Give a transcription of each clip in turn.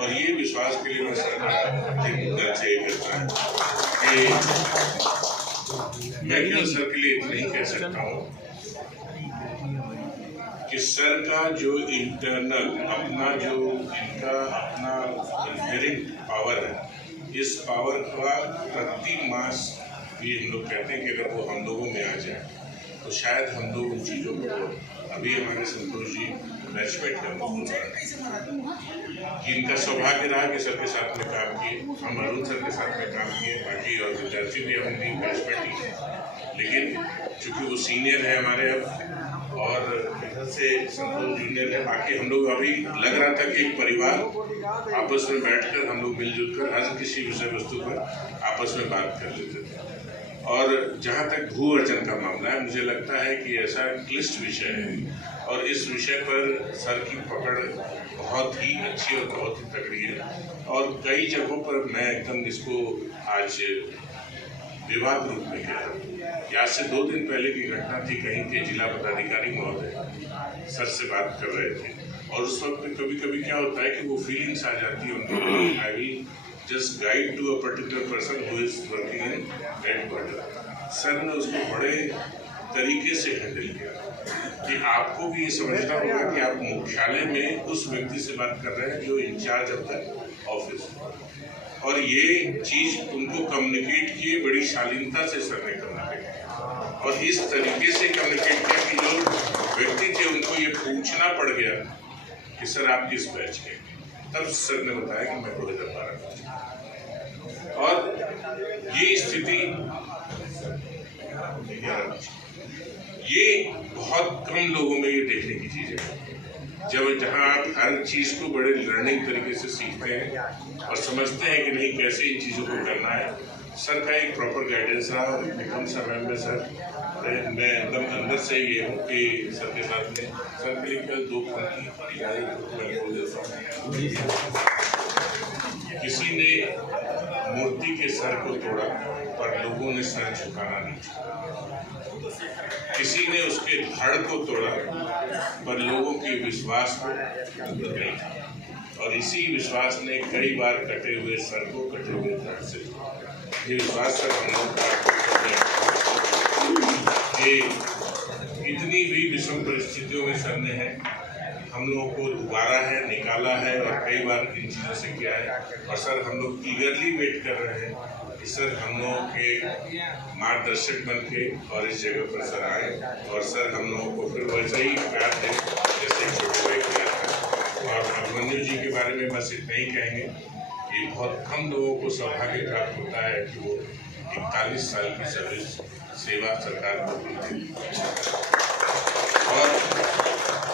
और ये विश्वास के लिए मैं सरकार के से ये करता है कि मैं केवल सर के लिए इतना ही कह सकता हूँ कि सर का जो इंटरनल अपना जो इनका अपना इनहेरेंट पावर है, इस पावर का प्रति मास भी हम लोग कहते हैं कि अगर वो हम लोगों में आ जाए तो शायद हम लोग उन चीज़ों को अभी हमारे संतोष जी बैचमेट इनका सौभाग्य रहा कि सर के साथ में काम किए, हम अरुण सर के साथ में काम किए, बाकी और विद्यार्थी भी अपनी बैचमेट ही है, लेकिन चूँकि वो सीनियर है हमारे अब और इधर से संतोष जूनियर है, बाकी हम लोग अभी लग रहा था कि एक परिवार आपस में बैठकर हम लोग मिलजुल कर हर किसी विषय वस्तु पर आपस में बात कर लेते थे। और जहाँ तक भू अर्जन का मामला है, मुझे लगता है कि ऐसा क्लिष्ट विषय है और इस विषय पर सर की पकड़ बहुत ही अच्छी और बहुत ही तगड़ी है और कई जगहों पर मैं एकदम इसको आज विवाद रूप में कह रहा हूँ। आज से 2 दिन पहले की घटना थी, कहीं के जिला पदाधिकारी महोदय सर से बात कर रहे थे और उस वक्त में कभी कभी क्या होता है कि वो फीलिंग्स आ जाती है उनको, I will just guide to a particular person who is working in that quarter. Sir ने उसको बड़े तरीके से हैंडल किया कि आपको भी ये समझना होगा कि आप मुख्यालय में उस व्यक्ति से बात कर रहे हैं जो इंचार्ज ऑफ द ऑफिस, और ये चीज उनको कम्युनिकेट किए बड़ी शालीनता से सर ने कम्युनिकेट और इस तरीके से कम्युनिकेट किया कि जो व्यक्ति थे उनको ये पूछना पड़ गया कि सर आप किस बैच के, तब सर ने बताया कि मैं 2012 और ये स्थिति ये बहुत कम लोगों में ये देखने की चीज है जहाँ आप हर चीज को बड़े लर्निंग तरीके से सीखते हैं और समझते हैं कि नहीं कैसे इन चीजों को करना है। सर का एक प्रॉपर गाइडेंस रहा और कम समय में सर मैं एकदम अंदर से ये हूँ कि सर के साथ में सर के लिए केवल 2 मैं बोल देता हूँ। किसी ने मूर्ति के सर को तोड़ा पर लोगों ने सर झुकाना नहीं छोड़ा, किसी ने उसके धड़ को तोड़ा पर लोगों के विश्वास को नहीं, और इसी विश्वास ने कई बार कटे हुए सर को कटे हुए धड़ से ये विश्वास सर हम लोग कि इतनी भी विषम परिस्थितियों में सर ने है हम लोगों को दोबारा है निकाला है और कई बार इन चीज़ों से किया है और सर हम लोग ईगरली वेट कर रहे हैं कि सर हम लोगों के मार्गदर्शक बन के और इस जगह पर सर आए और सर हम लोगों को फिर वैसे ही प्यार दे जैसे छोटे भाई किया था। और अभिमन्यु जी के बारे में बस इतना ही कहेंगे कि बहुत कम लोगों को सौभाग्य प्राप्त होता है कि वो 41 साल की सर्विस सेवा सरकार को दी और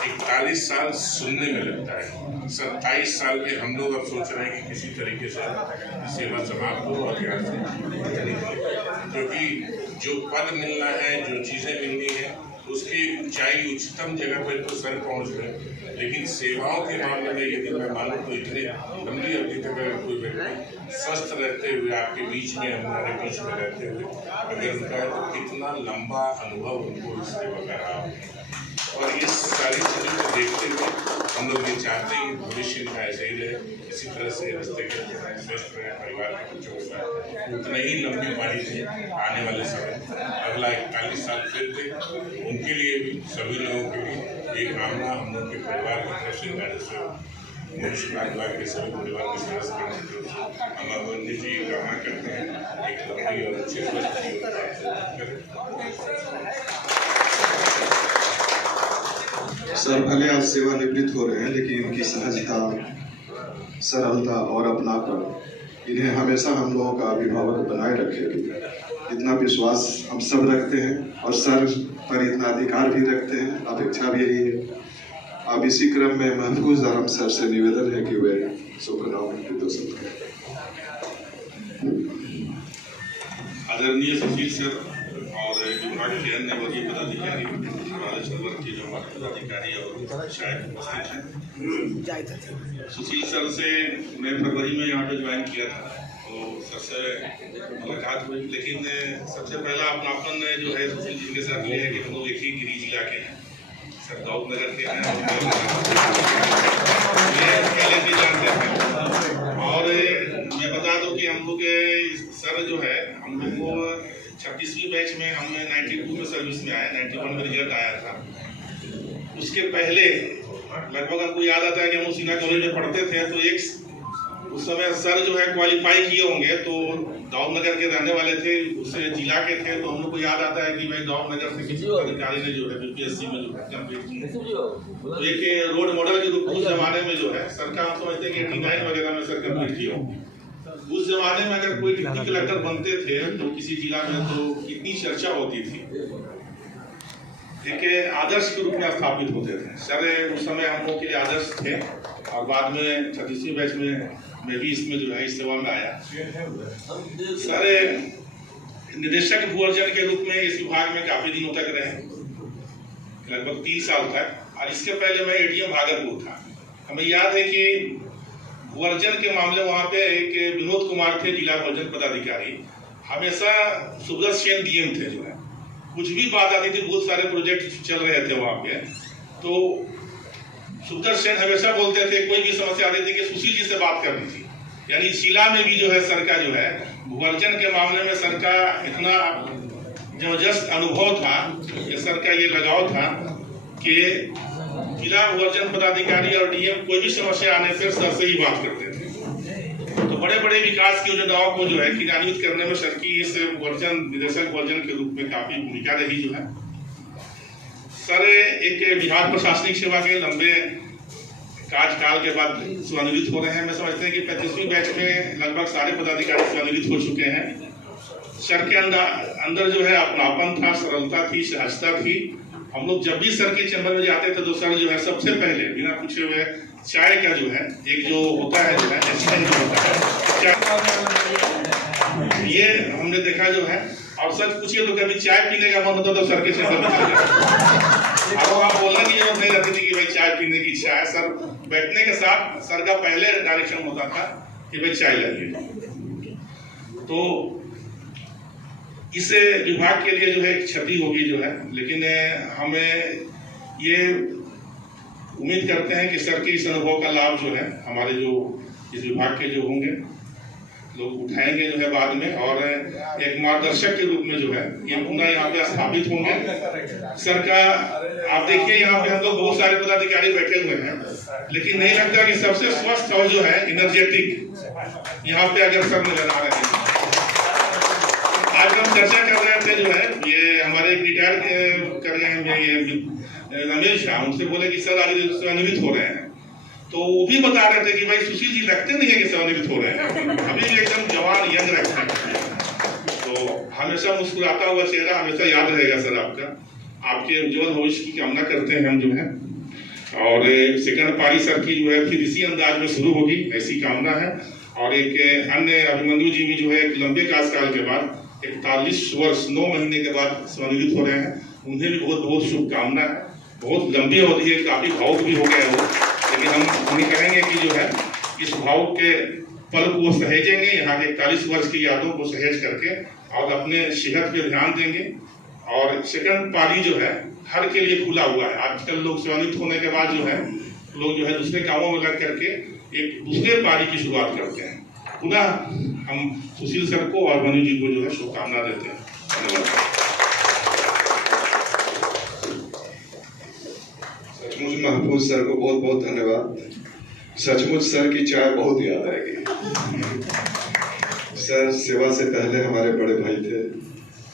41 साल सुनने में लगता है, 27 साल में हम लोग अब सोच रहे हैं कि किसी तरीके से सेवा समाप्त हो और यहाँ से, क्योंकि जो पद मिलना है जो चीज़ें मिलनी है उसकी ऊंचाई उच्चतम जगह पर तो सर पहुँच गए, लेकिन सेवाओं के मामले में यदि मैं मानूँ तो इतने लंबी अवधि तक अगर कोई व्यक्ति स्वस्थ रहते हुए आपके बीच में हमारे बीच में रहते हुए अगर उनका है तो कितना लंबा अनुभव उनको इस सेवा का रहा है। और इस सारी चीज़ों को देखते हुए हम लोग ये चाहते हैं कि भविष्य का ऐसे ही रहे, इसी तरह से रस्ते के स्वस्थ रहे, परिवार के बच्चों के साथ उतना ही लंबी पारी से आने वाले समय अगला 41 साल फिर थे उनके लिए भी सभी लोगों के लिए एक कामना हम लोग के परिवार की तरफ से राजस्व मनुष्य विभाग के सभी परिवार के सदस्य की तरफ से हम अभिमन्यु जी कामना करते हैं एक लंबी और अच्छी सर भले आज सेवानिवृत्त हो रहे हैं लेकिन इनकी सहजता, सरलता और अपनापन इन्हें हमेशा हम लोगों का अभिभावक बनाए रखेगी। इतना विश्वास हम सब रखते हैं और सर पर इतना अधिकार भी रखते हैं, अपेक्षा भी यही है। अब इसी क्रम में महफूज आलम सर से निवेदन है कि वे शुभकामनाओं की दोस्त करें। आदरणीय सुशील सर और विभाग के अन्य वरीय पदाधिकारी वर्ग के जो हमारे पदाधिकारी और शायद उपस्थित हैं, सुशील सर से मैं फरवरी में यहाँ पे ज्वाइन किया था तो सर से मुलाकात हुई, लेकिन सबसे पहला अपनापन जो है सुशील जी के साथ ये है कि हम लोग एक ही गिरी जिला के हैं, सर गौर नगर के हैं, पहले भी जानते थे कि हम लोग सर जो है हम लोग को 36वीं बैच में हमने 92 में सर्विस में आया, 91 में रिजल्ट आया था। उसके पहले लगभग हमको याद आता है कि हम उसीना कॉलेज में पढ़ते थे, तो एक उस समय सर जो है क्वालिफाई किए होंगे, तो दाऊदनगर के रहने वाले थे, उससे जिला के थे, तो हम लोग को याद आता है कि भाई दाऊदनगर से किसी अधिकारी ने जो है बीपीएससी में जो है कंप्लीट किया। तो एक रोड मॉडल के रूप में उस जमाने में जो है सर का हम समझते हैं कि 89 वगैरह में सर कंप्लीट किया होंगे। उस जमाने में अगर कोई डिप्टी कलेक्टर बनते थे तो किसी जिला में, तो कितनी चर्चा होती थी, एक आदर्श के रूप में स्थापित होते थे। सर उस समय हम लोग के लिए आदर्श थे, और बाद में 36वीं बैच में मैं भी इसमें जो है इस सेवा में आया। सर निदेशक भूअर्जन के रूप में इस विभाग में काफी दिनों तक रहे, लगभग 3 साल तक, और इसके पहले मैं एडीएम भागलपुर था। हमें याद है कि भूअर्जन के मामले वहाँ पे एक विनोद कुमार थे जिला भूअर्जन पदाधिकारी, हमेशा सुब्रत सेन डीएम थे जो है। कुछ भी बात आती थी, बहुत सारे प्रोजेक्ट चल रहे थे वहाँ पे, तो सुब्रत सेन हमेशा बोलते थे, कोई भी समस्या आती थी कि सुशील जी से बात करनी थी। यानी जिला में भी जो है सर का जो है भूअर्जन के मामले में सर का इतना जबरदस्त अनुभव था, कि सर का ये लगाव था कि जिला भूअर्जन पदाधिकारी और डीएम कोई भी समस्या आने पर सर से ही बात करते थे। तो बड़े बड़े विकास की योजनाओं को जो है क्रियान्वित करने में सर की इस भूअर्जन निदेशक भूअर्जन के रूप में काफी भूमिका रही जो है। सर एक बिहार प्रशासनिक सेवा के लंबे कार्यकाल के बाद सेवानिवृत्त हो रहे हैं। मैं समझते हैं कि 35वीं बैच में लगभग सारे पदाधिकारी सेवानिवृत्त हो चुके हैं। सर के अंदर जो है अपनापन था, सरलता थी, सहजता थी। हम लोग जब भी सर के चैम्बर में जाते थे तो सर जो है सबसे पहले बिना पूछे हुए चाय का जो है एक जो होता है जो है एक्सचेंज होता है, ये हमने देखा जो है। और सच पूछिए तो कभी चाय पीने का मन होता तो सर के चैम्बर में चले जाते। अब वहाँ बोलने की जरूरत नहीं रहती थी कि भाई चाय पीने की इच्छा है। सर बैठने के साथ सर का पहले डायरेक्शन होता था कि भाई चाय लाइए। तो इस विभाग के लिए जो है क्षति होगी जो है, लेकिन हमें ये उम्मीद करते हैं कि सर के इस अनुभव का लाभ जो है हमारे जो इस विभाग के जो होंगे लोग उठाएंगे जो है बाद में, और एक मार्गदर्शक के रूप में जो है ये पुनः यहाँ पे स्थापित होंगे। सर का आप देखिए यहाँ पे हम लोग बहुत सारे पदाधिकारी बैठे हुए हैं, लेकिन नहीं लगता कि सबसे स्वस्थ और जो है एनर्जेटिक यहाँ पे अगर सर नजर आ रहे हैं। आज हम चर्चा कर रहे थे जो है, ये हमारे रिटायर कर रहे हैं ये रमेश शाह, उनसे बोले कि सर आगे सेवानिवृत्त हो रहे हैं, तो वो भी बता रहे थे कि भाई सुशील जी लगते नहीं है कि सेवानिवृत्त हो रहे हैं, अभी भी एकदम जवान यंग रहते हैं। तो हमेशा मुस्कुराता हुआ चेहरा हमेशा याद रहेगा सर आपका। आपके उज्जवल भविष्य की कामना करते हैं हम जो है। और सेकंड पारी सर की जो है फिर इसी अंदाज में शुरू होगी, ऐसी कामना है। और एक अन्य अभिमन्यु जी भी जो है एक लंबे कार्यकाल के बाद 41 वर्ष 9 महीने के बाद सेवानिवृत्त हो रहे हैं, उन्हें भी बहुत बहुत शुभकामना है। बहुत लंबी अवधि है, काफी भावुक भी हो गए हो, लेकिन हम उन्हें कहेंगे कि जो है इस भाव के पल को वो सहेजेंगे, यहाँ के 41 वर्ष की यादों को सहेज करके, और अपने सेहत पे ध्यान देंगे। और सेकंड पारी जो है हर के लिए खुला हुआ है। आजकल लोग सेवानिवृत्त होने के बाद जो है लोग जो है दूसरे कामों में लग करके एक दूसरे पारी की शुरुआत करते हैं। पुनः हम सुशील सर को और मनु जी को जो है शुभकामना देते हैं। धन्यवाद। सचमुच महफूज सर को बहुत बहुत धन्यवाद। सचमुच सर की चाय बहुत याद आएगी। सर सेवा से पहले हमारे बड़े भाई थे,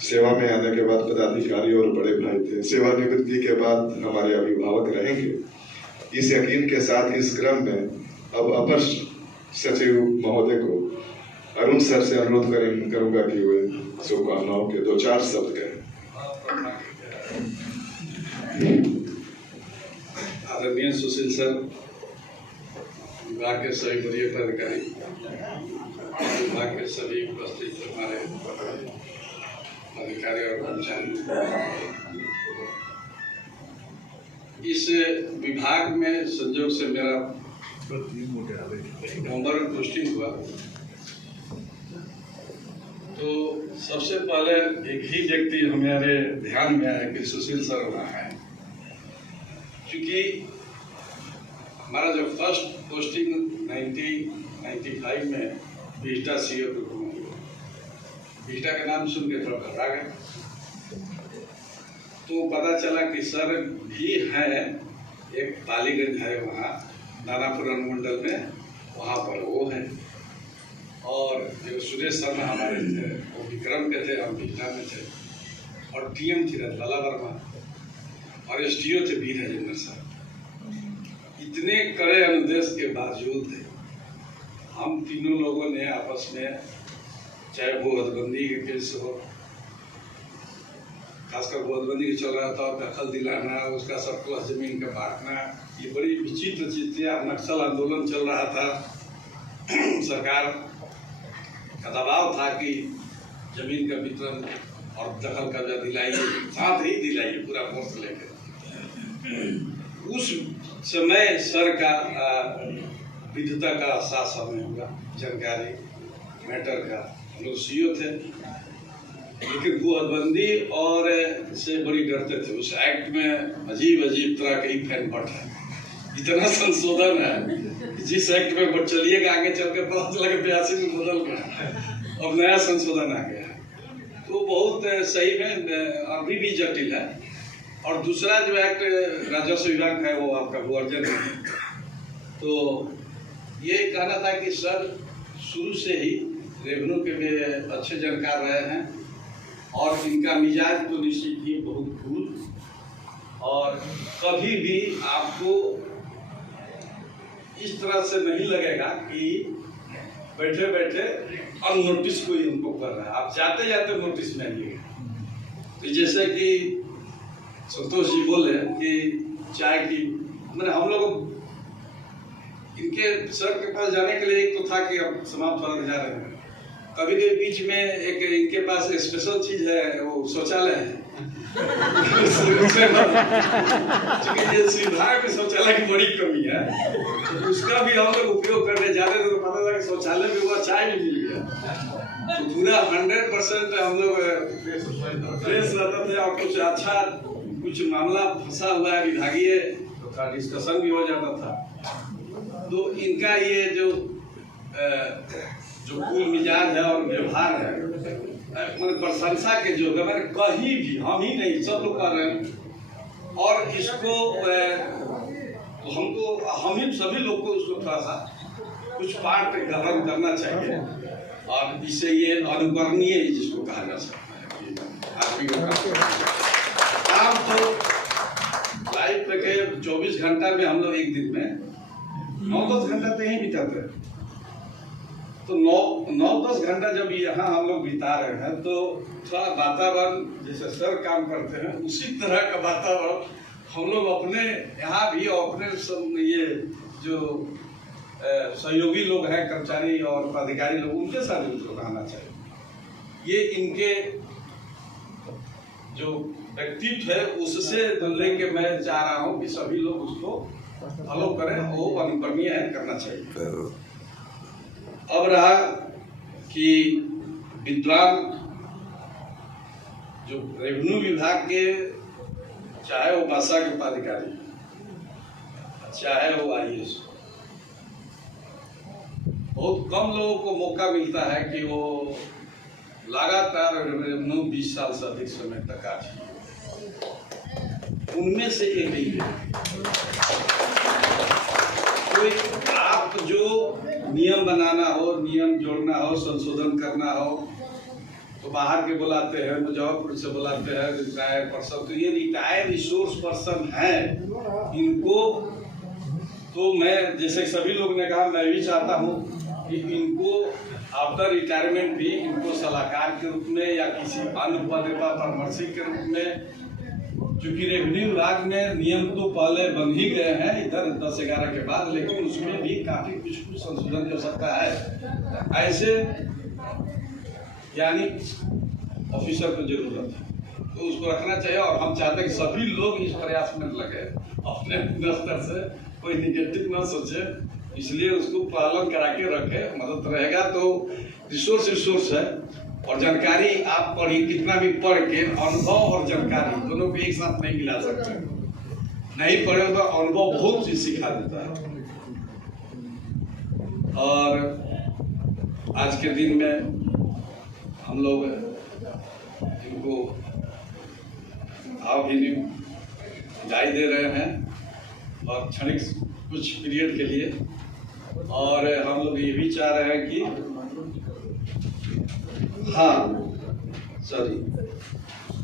सेवा में आने के बाद पदाधिकारी और बड़े भाई थे, सेवानिवृत्ति के बाद हमारे अभिभावक रहेंगे। इस यकीन के साथ इस क्रम में अब अपर सचिव महोदय को अरुण सर से अनुरोध करूंगा कि वे शुभकामनाओं के 2-4 शब्द कहें। आदरणीय सुशील सर, विभाग के सभी वरीय पदाधिकारी, विभाग के सभी उपस्थित हमारे अधिकारी और कर्मचारी, इस विभाग में संयोग से मेरा नवंबर में पोस्टिंग हुआ, तो सबसे पहले एक ही व्यक्ति हमारे ध्यान में आया कि सुशील सर वहाँ है। क्योंकि हमारा जो फर्स्ट पोस्टिंग 1995 में बिहटा सीओ को बिहटा का नाम सुन के थोड़ा घबरा गए। तो पता चला कि सर भी है, एक पालीगंज है वहाँ दानापुर अनुमंडल में, वहाँ पर वो है। और जो सुरेश शर्मा हमारे थे वो विक्रम के थे, हम बिहटा में थे। और डीएम थी रतलाला वर्मा और एसडीओ थे वीर राजेंद्र साहब। इतने कड़े अनुदेश के बावजूद हम तीनों लोगों ने आपस में, चाहे वो हदबंदी के केस हो, खासकर वो हदबंदी चल रहा था, दखल दिलाना, उसका सरप्लस जमीन का बांटना, ये बड़ी विचित्र चीज थी। नक्सल आंदोलन चल रहा था, सरकार का दबाव था कि जमीन का वितरण और दखल कब्जा दिलाइए, साथ ही दिलाइए पूरा फोर्स लेकर। उस समय सर का विधता का एहसास हमें हुआ, जानकारी मैटर का। हम लोग सीओ थे, लेकिन वो हदबंदी और से बड़ी डरते थे। उस एक्ट में अजीब अजीब तरह के फैन पट है, इतना संशोधन है, जिस एक्ट में चलिएगा आगे चल के पता चला कि 82 में बदल गया, अब नया संशोधन आ गया। तो बहुत सही में अभी भी जटिल है। और दूसरा जो एक्ट राजस्व विभाग है वो आपका भूअर्जन है। तो ये कहना था कि सर शुरू से ही रेवेन्यू के भी अच्छे जानकार रहे हैं और इनका मिजाज तो निश्चित ही बहुत कूल, और कभी भी आपको इस तरह से नहीं लगेगा कि बैठे बैठे अननोटिस कोई उनको कर रहा है। आप जाते जाते नोटिस में आइएगा। तो जैसे कि संतोष जी बोले कि चाय की, मैंने हम लोग इनके सर के पास जाने के लिए एक तो था कि अब समाप्त होने जा रहे हैं, कभी कभी बीच में एक इनके पास एक स्पेशल चीज है, वो शौचालय है। विभाग में शौचालय की बड़ी कमी है, तो उसका भी हम लोग उपयोग करने जा रहे थे। तो पता लगा कि शौचालय भी हुआ, चाय भी मिल गया। तो पूरा 100% हम लोग फ्रेश रहते थे। और कुछ अच्छा कुछ मामला फंसा हुआ है विभागीय, तो का डिस्कशन भी हो जाता था। तो इनका ये जो कूल मिजाज है और व्यवहार है, मैंने प्रशंसा के जो है, मैंने कहीं भी, हम ही नहीं सब लोग कर रहे हैं। और इसको हमको, हम ही सभी लोग को उसको थोड़ा सा कुछ पार्ट गठन करना चाहिए, और इससे ये अनुकरणीय जिसको कहा जा सकता है कि आदमी काम तो लाइफ के 24 घंटा में हम लोग एक दिन में 9-10 घंटा तो यहीं बिताते हैं। तो 9-10 घंटा जब यहाँ हम लोग बिता रहे हैं, तो थोड़ा वातावरण जैसे सर काम करते हैं उसी तरह का वातावरण हम लोग अपने यहाँ भी, और अपने सब ये जो सहयोगी लोग हैं, कर्मचारी और पदाधिकारी लोग, उनके साथ उनको रहना चाहिए। ये इनके जो व्यक्तित्व है उससे लेके मैं चाह रहा हूँ कि सभी लोग उसको फॉलो करें, वो अनुकरणीय है, करना चाहिए। अब रहा कि विद्वान जो रेवेन्यू विभाग के, चाहे वो भाषा के पदाधिकारी, चाहे वो IAS, बहुत कम लोगों को मौका मिलता है कि वो लगातार रेवेन्यू 20 साल से अधिक समय तक काटिए। उनमें से एक नहीं है कोई। आप जो नियम बनाना हो, नियम जोड़ना हो, संशोधन करना हो, तो बाहर के बुलाते हैं, मुजफ्फरपुर से बुलाते हैं रिटायर्ड पर्सन। तो ये रिटायर्ड रिसोर्स पर्सन है, इनको तो मैं, जैसे सभी लोग ने कहा, मैं भी चाहता हूँ कि इनको आफ्टर रिटायरमेंट भी इनको सलाहकार के रूप में या किसी अन्य पद पर परामर्शी के रूप में, क्योंकि रेवेन्यू विभाग में नियम तो पहले बन ही गए हैं इधर 10-11 के बाद, लेकिन उसमें भी काफी कुछ संशोधन हो सकता है। ऐसे यानी ऑफिसर को जरूरत है, तो उसको रखना चाहिए। और हम चाहते हैं कि सभी लोग इस प्रयास में लगे, अपने स्तर से कोई निगेटिव ना सोचे, इसलिए उसको पालन करा के रखे, मदद रहेगा। तो रिसोर्स है, और जानकारी आप पढ़ी, कितना भी पढ़ के अनुभव और जानकारी दोनों को एक साथ नहीं मिला सकते। नहीं पढ़े तो अनुभव बहुत चीज सिखा देता है। और आज के दिन में हम लोग इनको भावभीनी विदाई दे रहे हैं और क्षणिक कुछ पीरियड के लिए। और हम लोग ये भी चाह रहे हैं कि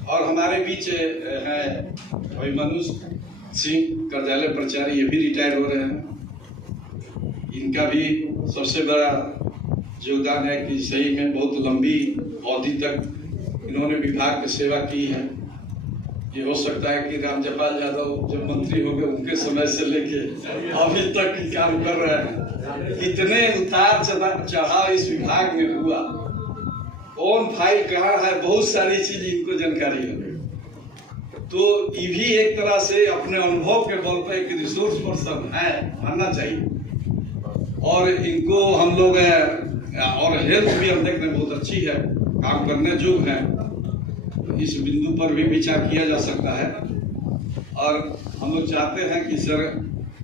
और हमारे बीच हैं अभिमन्यु सिंह कार्यालय प्रचारी, ये भी रिटायर हो रहे हैं। इनका भी सबसे बड़ा योगदान है कि सही में बहुत लंबी अवधि तक इन्होंने विभाग की सेवा की है। ये हो सकता है कि रामजपाल यादव जब मंत्री हो गए उनके समय से लेके अभी तक काम कर रहे हैं। कितने उतार चढ़ाव इस विभाग में हुआ, कौन फाइल कहाँ है, बहुत सारी चीज इनको जानकारी है। तो ये भी एक तरह से अपने अनुभव के बल पर एक रिसोर्स पर्सन है, मानना चाहिए। और इनको हम लोग और हेल्थ भी हम देख रहे हैं बहुत अच्छी है, काम करने योग्य है। इस बिंदु पर भी विचार किया जा सकता है। और हम लोग चाहते हैं कि सर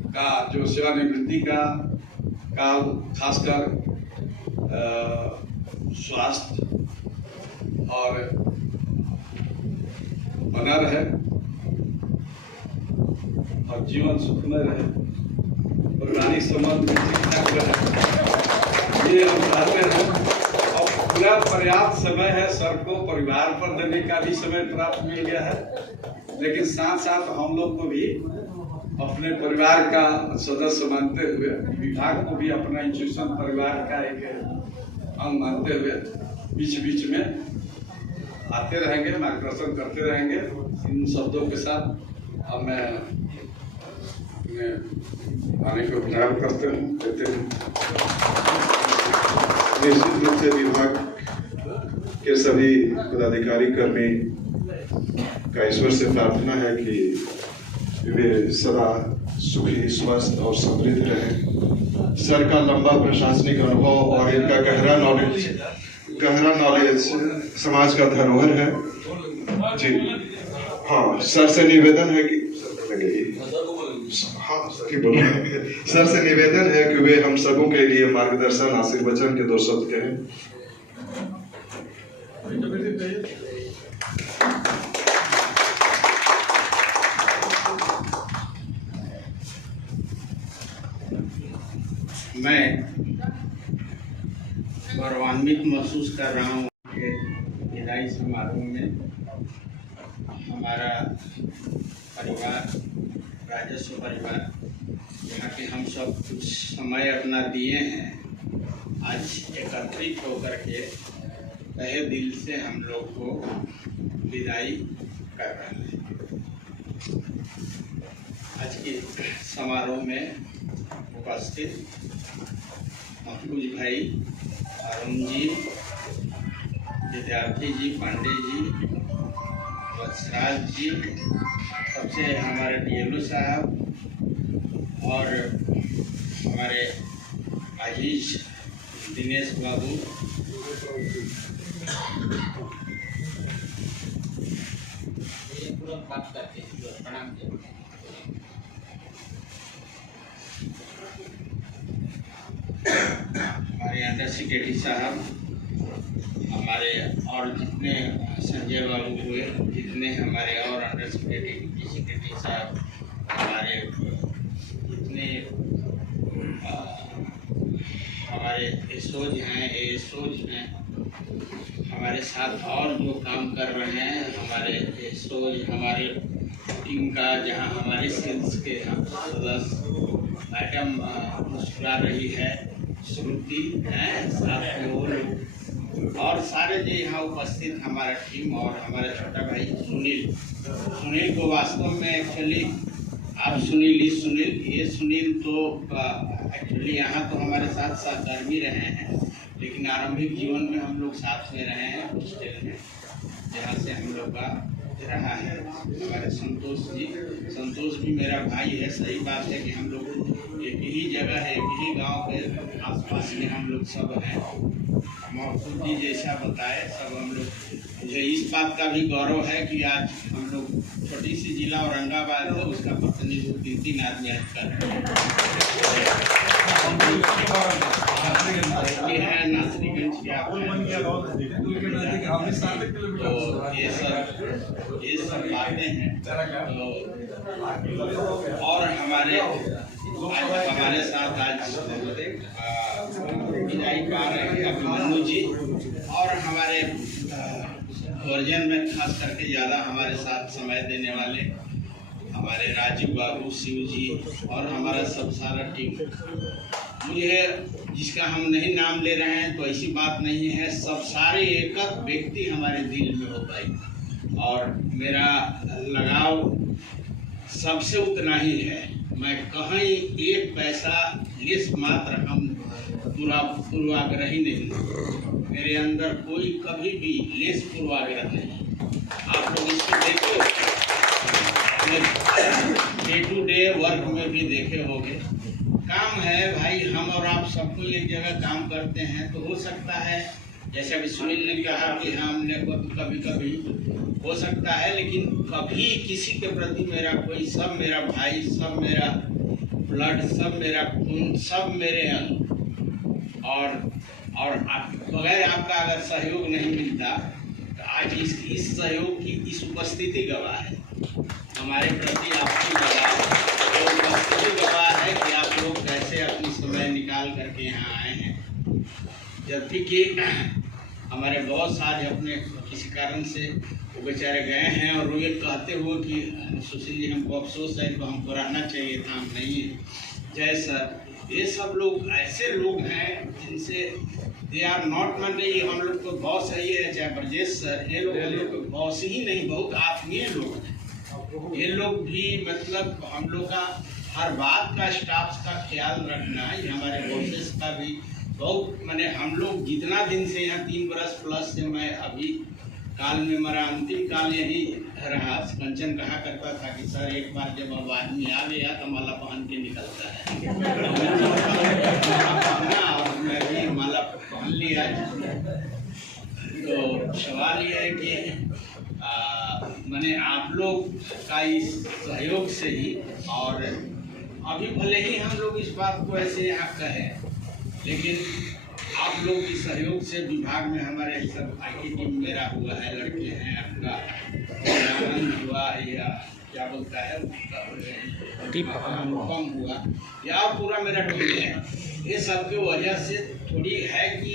का जो सेवानिवृत्ति का काल खासकर स्वास्थ्य और बना रहे और जीवन सुखमय रहे, पारिवारिक संबंध ठीक ठाक रहे, ये हम चाहते हैं। और पूरा पर्याप्त समय है, सर को परिवार पर देने का भी समय प्राप्त मिल गया है। लेकिन साथ साथ हम लोग को भी अपने परिवार का सदस्य मानते हुए, विभाग को भी अपना इंस्टीट्यूशन परिवार का एक अंग मानते हुए बीच बीच में आते रहेंगे, मार्गदर्शन करते रहेंगे। इन शब्दों के साथ अब मैं आने को प्रारंभ करते हैं। निश्चित रूप से विभाग के सभी पदाधिकारी कर्मी का ईश्वर से प्रार्थना है कि वे सदा सुखी, स्वस्थ और समृद्ध रहें। सर का लंबा प्रशासनिक अनुभव और इनका गहरा नॉलेज समाज का धरोहर है जी। हाँ, सर से निवेदन है कि सर से निवेदन है कि वे हम सबों के लिए मार्गदर्शन, आशीर्वचन के 2 शब्द कहें। मैं गौरवान्वित महसूस कर रहा हूँ कि विदाई समारोह में हमारा परिवार, राजस्व परिवार, जहाँ के हम सब कुछ समय अपना दिए हैं, आज एकत्रित होकर के तहे दिल से हम लोग को विदाई कर रहे हैं। आज के समारोह में उपस्थित महफूज भाई, अरुण जी, विद्यार्थी जी, पांडे जी, वत्सराज जी, सबसे हमारे DLO साहब और हमारे आजीज दिनेश बाबू, बात करते हैं, प्रणाम। हमारे अंडर सेक्रेटरी साहब, हमारे और जितने संजय बाबू हुए, जितने हमारे और अंडर सेक्रेटरी साहब, हमारे जितने हमारे एसओज हैं, एएसओज हैं, हमारे साथ और जो काम कर रहे हैं, हमारे एसओज, हमारे टीम का जहां हमारे सेल्स के सदस्य, मैडम मुस्कुरा रही है, श्रुति है, साथ में वो लोग और सारे जो यहाँ उपस्थित हमारा टीम और हमारा छोटा भाई सुनील को वास्तव में एक्चुअली आप सुनील ये सुनील तो एक्चुअली यहाँ तो हमारे साथ साथ कर्मी रहे हैं, लेकिन आरंभिक जीवन में हम लोग साथ में रहे हैं हॉस्टल में, जहाँ से हम लोग का रहा है। हमारे संतोष भी मेरा भाई है। सही बात है कि हम लोग एक ही जगह है, एक ही गांव के आसपास में हम लोग सब हैं। महफूज जी जैसा बताए, सब हम लोग मुझे इस बात का भी गौरव है कि आज हम लोग छोटी सी जिला औरंगाबाद है, उसका प्रतिनिधित्व 3 आदमी आज कर रहे हैं। नासरीगंज के तो ये सब बातें हैं। तो और हमारे साथ आज विजयी पा रहे हैं अभिमन्यु जी, और हमारे वर्जन में खास करके ज़्यादा हमारे साथ समय देने वाले हमारे राजीव बाबू, शिव जी और हमारा सब सारा टीम। मुझे जिसका हम नहीं नाम ले रहे हैं तो ऐसी बात नहीं है, सब सारे एक व्यक्ति हमारे दिल में होता है, और मेरा लगाव सबसे उतना ही है। मैं कहीं एक पैसा लेस मात्र हम पूर्वाग्रही नहीं, मेरे अंदर कोई कभी भी लेस पूर्वाग्रह नहीं। आप लोग इसको देखो, डे टू डे वर्क में भी देखे होंगे, काम है भाई। हम और आप सबको एक जगह काम करते हैं तो हो सकता है, जैसे अभी सुनील ने कहा कि हमने कभी कभी हो सकता है, लेकिन कभी किसी के प्रति मेरा कोई, सब मेरा भाई, सब मेरा ब्लड, सब मेरा खून, सब मेरे अंग, और बगैर आपका अगर सहयोग नहीं मिलता तो आज इस सहयोग की इस उपस्थिति गवाह है, हमारे प्रति आपकी उपस्थिति गवाह है कि आप लोग कैसे अपनी समय निकाल करके यहाँ आए हैं। जबकि कि हमारे बॉस आज अपने किसी कारण से वो बेचारे गए हैं, और वो ये कहते हुए कि सुशील जी हमको अफसोस है, तो हमको रहना चाहिए था, हम नहीं है। जय सर, ये सब लोग ऐसे लोग हैं जिनसे दे आर नॉट, मान ये हम लोग को बॉस है, ये चाहे ब्रजेश सर, ये लोग हम लोग को बॉस ही नहीं, बहुत आत्मीय लोग हैं। ये लोग भी मतलब हम लोग का हर बात का, स्टाफ का ख्याल रखना, ये हमारे बॉसेस का भी बहुत, मैंने हम लोग जितना दिन से यहाँ 3 बरस प्लस से, मैं अभी काल में मेरा अंतिम काल यही रहा। कंचन कहा करता था कि सर एक बार जब अब आदमी आ गया तो माला पहन के निकलता है, और मैं भी माला पहन लिया। तो सवाल ये है कि मैंने आप लोग का इस सहयोग से ही, और अभी भले ही हम लोग इस बात को ऐसे यहाँ कहें, लेकिन आप लोग के सहयोग से विभाग में हमारे सब IT टीम मेरा हुआ है, लड़के हैं, आपका आनंद हुआ, या क्या बोलता है अनुपम हुआ, या पूरा मेरा टीम है। ये सब की वजह से थोड़ी है कि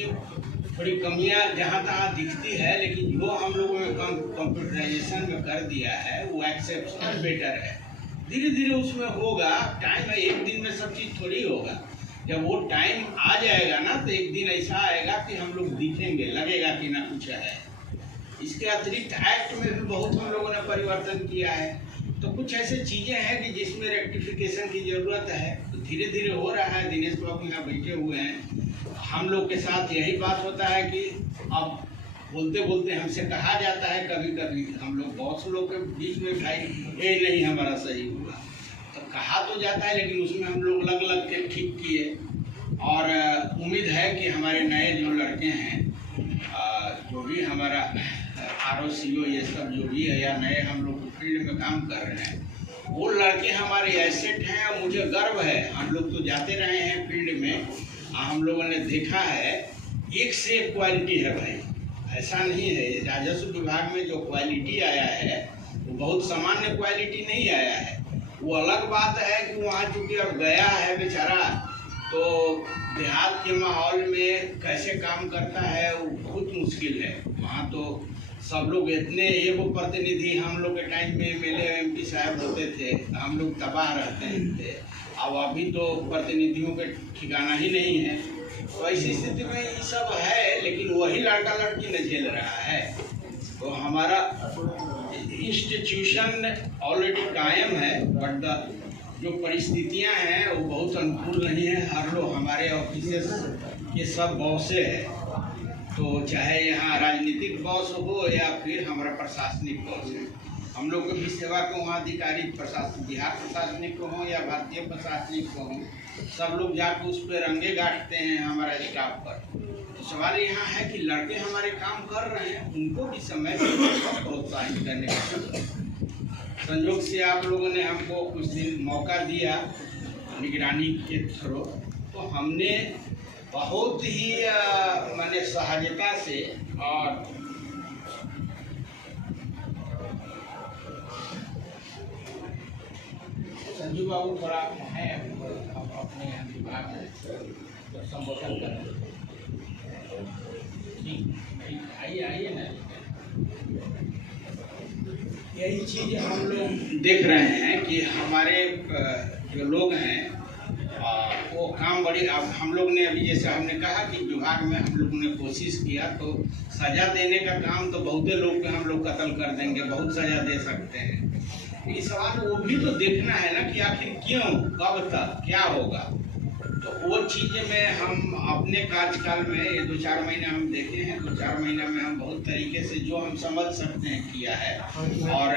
थोड़ी कमियां जहाँ तहाँ दिखती है, लेकिन जो हम लोगों ने कंप्यूटराइजेशन में कर दिया है वो एक्सेप्शनल बेटर है। धीरे धीरे उसमें होगा, टाइम है, एक दिन में सब चीज़ थोड़ी होगा। जब वो टाइम आ जाएगा ना, तो एक दिन ऐसा आएगा कि हम लोग दिखेंगे, लगेगा कि ना कुछ है। इसके अतिरिक्त एक्ट में भी बहुत हम लोगों ने परिवर्तन किया है, तो कुछ ऐसे चीज़ें हैं कि जिसमें रेक्टिफिकेशन की ज़रूरत है, तो धीरे धीरे हो रहा है। दिनेश बाबू यहाँ बैठे हुए हैं, हम लोग के साथ यही बात होता है कि अब बोलते बोलते हमसे कहा जाता है कभी कभी, हम लोग बहुत लोग के बीच में भाई ये नहीं हमारा सही हुआ, तो कहा तो जाता है, लेकिन उसमें हम लोग लग के ठीक किए। और उम्मीद है कि हमारे नए जो लड़के हैं, जो भी हमारा ROCO ये सब जो भी है, या नए हम लोग फील्ड में काम कर रहे हैं, वो लड़के हमारे एसेट हैं। और मुझे गर्व है, हम लोग तो जाते रहे हैं फील्ड में, हम लोगों ने देखा है एक से एक क्वालिटी है भाई, ऐसा नहीं है। राजस्व विभाग में जो क्वालिटी आया है वो बहुत सामान्य क्वालिटी नहीं आया है। वो अलग बात है कि वहाँ चूँकि अब गया है बेचारा, तो देहात के माहौल में कैसे काम करता है वो बहुत मुश्किल है। वहाँ तो सब लोग इतने, एक प्रतिनिधि हम लोग के टाइम में MLA MP साहब होते थे, हम लोग तबाह रहते थे। अब अभी तो प्रतिनिधियों के ठिकाना ही नहीं है, तो ऐसी स्थिति में ये सब है, लेकिन वही लड़का लड़की न झेल रहा है। तो हमारा इंस्टीट्यूशन ऑलरेडी कायम है, बट जो परिस्थितियां हैं वो बहुत अनुकूल नहीं है। हर लोग हमारे ऑफिसेस के सब बॉसे हैं, तो चाहे यहाँ राजनीतिक बॉस हो या फिर हमारा प्रशासनिक बॉस है, हम लोग के भी सेवा को वहाँ अधिकारी प्रशासन, बिहार प्रशासनिक को हों या भारतीय प्रशासनिक को हों, सब लोग जाकर उस पर रंगे गाँठते हैं हमारा स्टाफ पर। तो सवाल यहाँ है कि लड़के हमारे काम कर रहे हैं, उनको भी समय से प्रोत्साहित करने का संयोग से आप लोगों ने हमको कुछ दिन मौका दिया निगरानी के थ्रू, तो हमने बहुत ही माने सहजता से और संजू बाबू थोड़ा है अपने विभाग में तो संबोधन करें। आइए ना, यही चीज हम लोग देख रहे हैं कि हमारे जो लोग हैं वो काम बड़ी, अब हम लोग ने अभी जैसे हमने कहा कि विभाग में हम लोगों ने कोशिश किया, तो सजा देने का काम तो बहुत लोग के हम लोग कत्ल कर देंगे, बहुत सजा दे सकते हैं। ये सवाल वो भी तो देखना है ना कि आखिर क्यों, कब तक, क्या होगा। तो वो चीज़ें में हम अपने कार्यकाल में ये 2-4 महीने हम देखे हैं, 2-4 महीने में हम बहुत तरीके से जो हम समझ सकते हैं किया है। और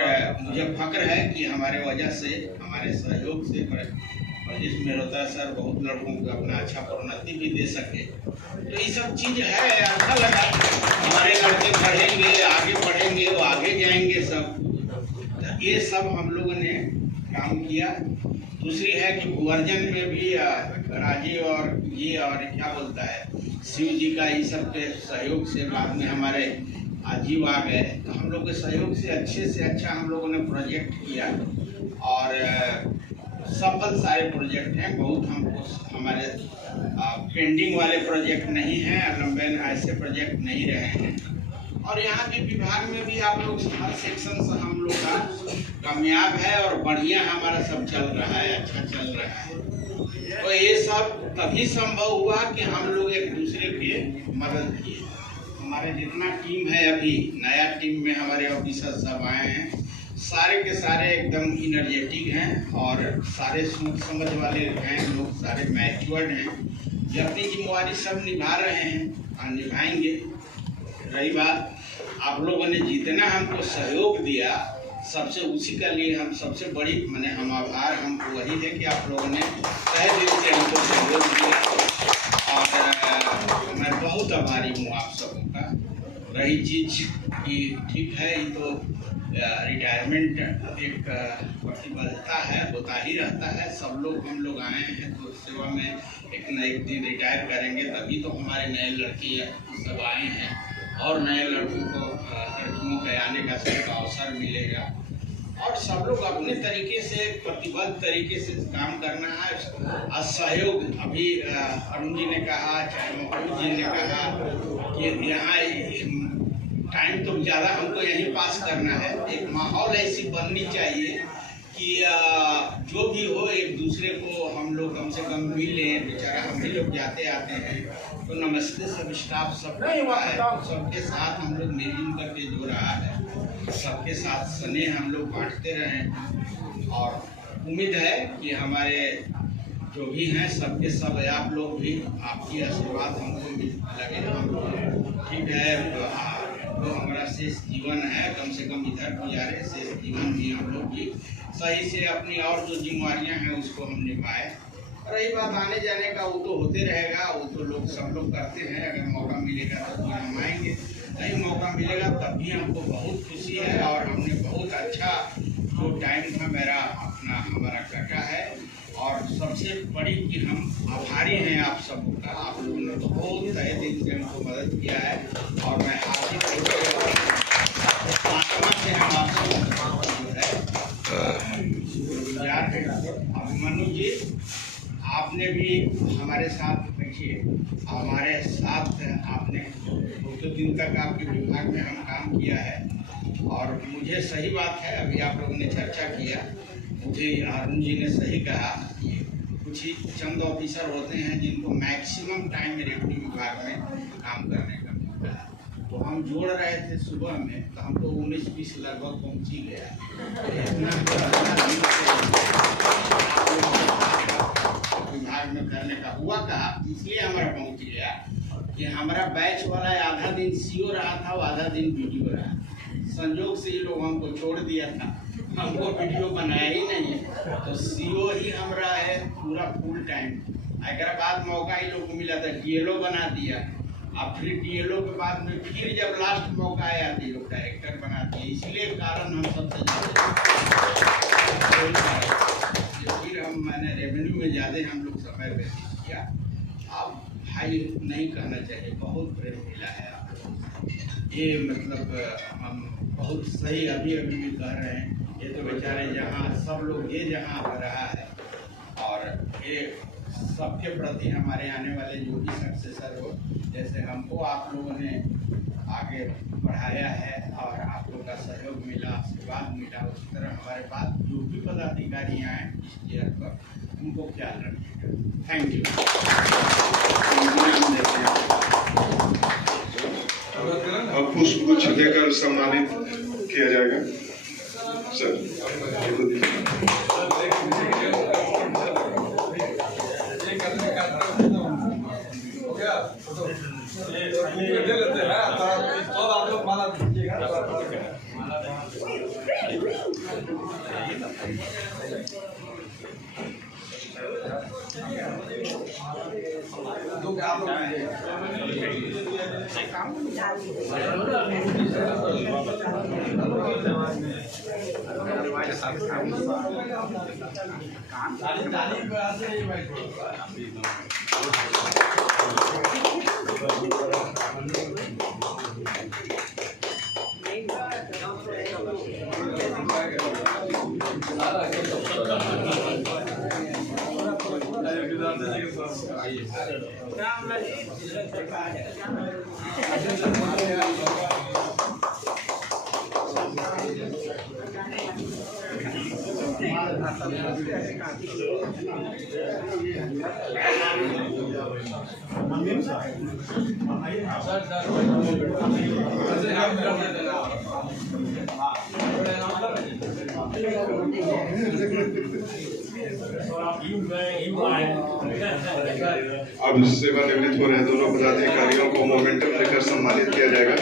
मुझे फक्र है कि हमारे वजह से, हमारे सहयोग से प्रदेश मेहरोत्रा सर बहुत लड़कों को अपना अच्छा प्रोन्नति भी दे सके। तो ये सब चीज़ है, अच्छा लगा। हमारे लड़के पढ़ेंगे, आगे पढ़ेंगे, वो आगे जाएंगे सब। तो ये सब हम लोगों ने काम किया। दूसरी है कि भूअर्जन में भी राजीव और ये और क्या बोलता है शिव जी का ये सब के सहयोग से बाद में हमारे आजीव आ गए, तो हम लोग के सहयोग से अच्छे से अच्छा हम लोगों ने प्रोजेक्ट किया और सफल सारे प्रोजेक्ट हैं। बहुत हमको हमारे पेंडिंग वाले प्रोजेक्ट नहीं हैं, लंबे ऐसे प्रोजेक्ट नहीं रहे हैं। और यहाँ के विभाग में भी आप लोग हर सेक्शन से हम लोग का कामयाब है और बढ़िया हमारा सब चल रहा है, अच्छा चल रहा है। तो ये सब तभी संभव हुआ कि हम लोग एक दूसरे की मदद किए। हमारे जितना टीम है, अभी नया टीम में हमारे ऑफिसर सब आए हैं, सारे के सारे एकदम इनर्जेटिक हैं और सारे सोच समझ वाले हैं लोग, सारे मैच्योर्ड हैं, जो अपनी जिम्मेवारी सब निभा रहे हैं और निभाएंगे। रही बात आप लोगों ने जितना हमको सहयोग दिया, सबसे उसी का लिए हम सबसे बड़ी माने हम आभार हमको वही है कि आप लोगों ने तहे दिल से हमको सहयोग दिया और मैं बहुत आभारी हूँ आप सबों का। रही चीज कि ठीक है, ये तो रिटायरमेंट एक प्रतिबद्धता है, होता ही रहता है। सब लोग हम लोग आए हैं तो सेवा में एक न एक दिन रिटायर करेंगे, तभी तो हमारे नए लड़के सब आए हैं और नए लड़कों को लड़कियों के आने का सबका अवसर मिलेगा। और सब लोग अपने तरीके से प्रतिबद्ध तरीके से काम करना है। और सहयोग अभी अरुण जी ने कहा, चाहे मोहम्मद जी ने कहा कि यहाँ टाइम तो ज़्यादा हमको यहीं पास करना है। एक माहौल ऐसी बननी चाहिए कि जो भी हो एक दूसरे को हम लोग कम से कम मिलें। बेचारा हम ही लोग जाते आते हैं तो नमस्ते सब स्टाफ सब हुआ है, सबके साथ हम लोग मिलजुल करके जो रहा है, सबके साथ स्नेह हम लोग बांटते रहें। और उम्मीद है कि हमारे जो भी हैं सबके सब आप लोग भी आपकी आशीर्वाद हमको लगे। ठीक है, तो हमारा शेष जीवन है, कम से कम इधर गुजारे, शेष जीवन भी हम लोग भी सही से अपनी और जो जिम्मेवारियां हैं उसको हम निभाए। रही बात आने जाने का, वो तो होते रहेगा, वो तो लोग सब लोग करते हैं। अगर मौका मिलेगा तो हम आएंगे, नहीं मौका मिलेगा तब भी हमको बहुत खुशी है। और हमने बहुत अच्छा जो टाइम था मेरा अपना हमारा कटा है। और सबसे बड़ी कि हम आभारी हैं आप सबों का, आप लोगों ने बहुत तहे दिल से हमको मदद किया है। और मैं हार्दिक आत्मा से हम आप सबको जो है शुक्रगुजार हैं। अभिमन्यु जी, आपने भी हमारे साथ बैठिए, हमारे साथ आपने बहुत दिन तक आपके विभाग में हम काम किया है। और मुझे सही बात है, अभी आप लोगों ने चर्चा किया, मुझे अरुण जी ने सही कहा कि कुछ ही चंद ऑफिसर होते हैं जिनको मैक्सिमम टाइम रेवेन्यू विभाग में काम करने का मिलता है। तो हम जोड़ रहे थे सुबह में, तो हमको 19-20 लगभग पहुँच ही गया। विभाग में करने का हुआ कहा, इसलिए हमारा पहुँच गया कि हमारा बैच वाला आधा दिन सीओ रहा था, वो आधा दिन वीडियो रहा। संयोग से ये लोग हमको छोड़ दिया था, हमको वीडियो बनाया ही नहीं है, तो सीओ ही हमारा है पूरा फुल टाइम। अगर बाद मौका ही लोग को मिला था DLO बना दिया। अब फिर टीएलओ के बाद में फिर जब लास्ट मौका आया तो लोग डायरेक्टर बनाते हैं, इसलिए कारण हम सबसे फिर मैंने रेवेन्यू में ज़्यादा हम लोग समय व्यतीत किया। अब भाई नहीं कहना चाहिए, बहुत प्रेम मिला है आप लोगों से। ये मतलब हम बहुत सही अभी भी कह रहे हैं। ये तो बेचारे जहाँ सब लोग ये जहाँ पर रहा है, और ये सबके प्रति हमारे आने वाले जो भी सक्सेसर हो, जैसे हमको आप लोगों ने आगे बढ़ाया है और आप लोगों का सहयोग मिला, आशीर्वाद मिला, उसी तरह हमारे पास जो भी पदाधिकारी आए इस चेयर पर उनको ख्याल रखिएगा। Thank you. अब पुष्पगुच्छ देकर सम्मानित किया जाएगा। सर अब सेवानिवृत्त हो रहे दोनों पदाधिकारियों को मोमेंटम देकर सम्मानित किया जाएगा।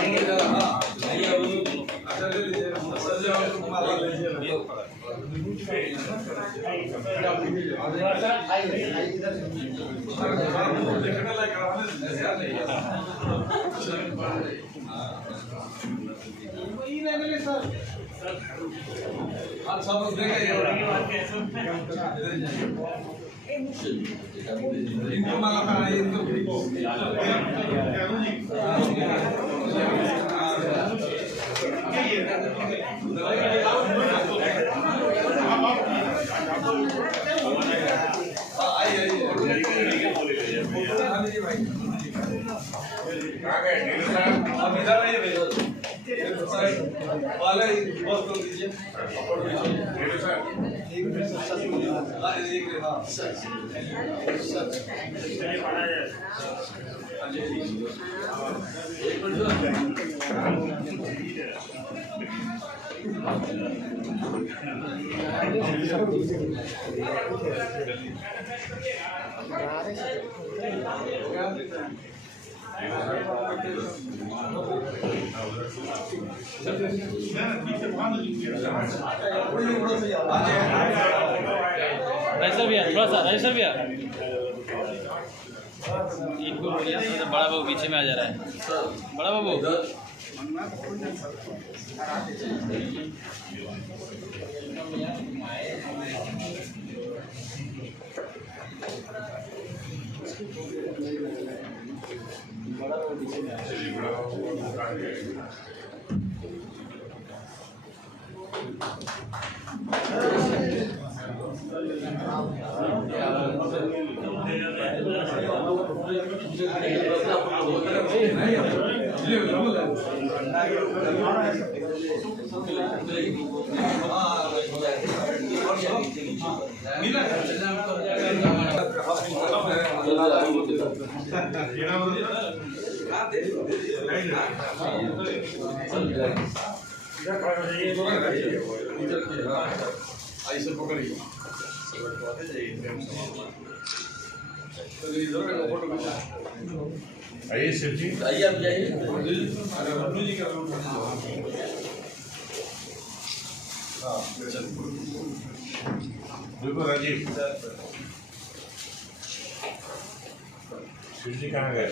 रजिस्टर भैया थोड़ा सा, रजिस्टर भैया इनको बोलिए, बड़ा बाबू पीछे में आ जा रहा है। बड़ा बाबू आइए शिव जी, आइए आप जाइए। बिल्कुल राजीव। शिवजी कहाँ गए?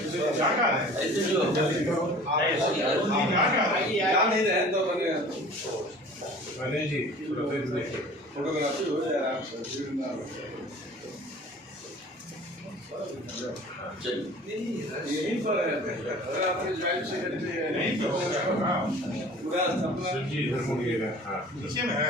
नहीं रहे तो बने अनिल जी देखिए फोटोग्राफी हो जाए आराम से यहीं पर है आपके ज्वाइंट सेक्रेटरी है नहीं तो पूरा शिवजी इधर मुड़िएगा। हाँ पीछे में है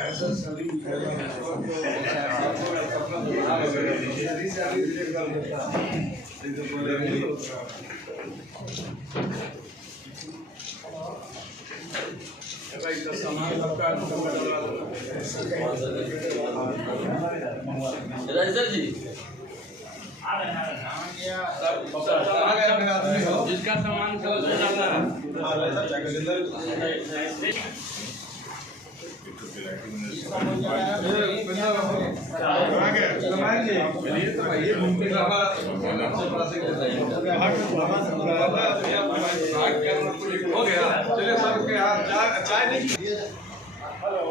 राजेश जी जिसका सामान हो गया चलिए सर के हाथ चाय नहीं हेलो